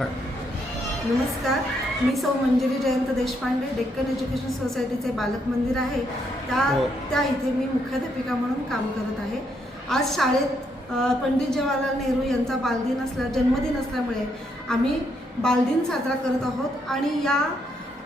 नमस्कार मी सौ मंजिरी जयंत देशपांडे डेक्कन एज्युकेशन सोसायटीचे बालक मंदिर आहे. त्या हो. त्या इथे मी मुख्याध्यापिका म्हणून काम करत आहे. आज शाळेत पंडित जवाहरलाल नेहरू यांचा बालदिन असल्या जन्मदिन असल्यामुळे आम्ही बालदिन साजरा करत आहोत आणि या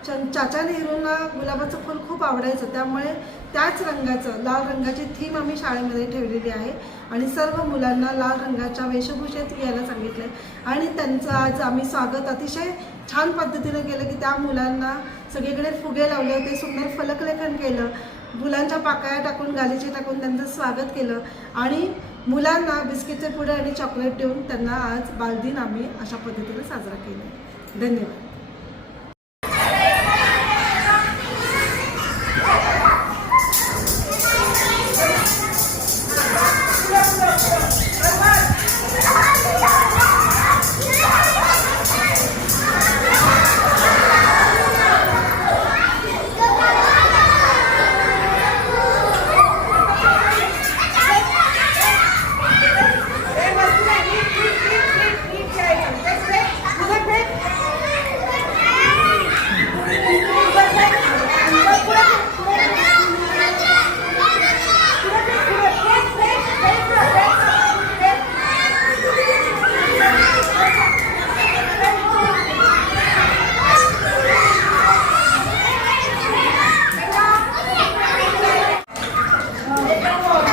चाचा नेहरूंना गुलाबाचं फूल खूप आवडायचं. त्यामुळे त्याच रंगाचं लाल रंगाची थीम आम्ही शाळेमध्ये ठेवलेली आहे. आणि सर्व मुलांना लाल रंगाच्या वेशभूषेत यायला सांगितलं आणि त्यांचं आज आम्ही स्वागत अतिशय छान पद्धतीनं केलं की त्या मुलांना सगळीकडे फुगे लावले ते सुंदर फलकलेखन केलं मुलांच्या पाकळ्या टाकून गालीचे टाकून त्यांचं स्वागत केलं. आणि मुलांना बिस्किटचे पुढे आणि चॉकलेट देऊन त्यांना आज बालदिन आम्ही अशा पद्धतीनं साजरा केला धन्यवाद. Come on!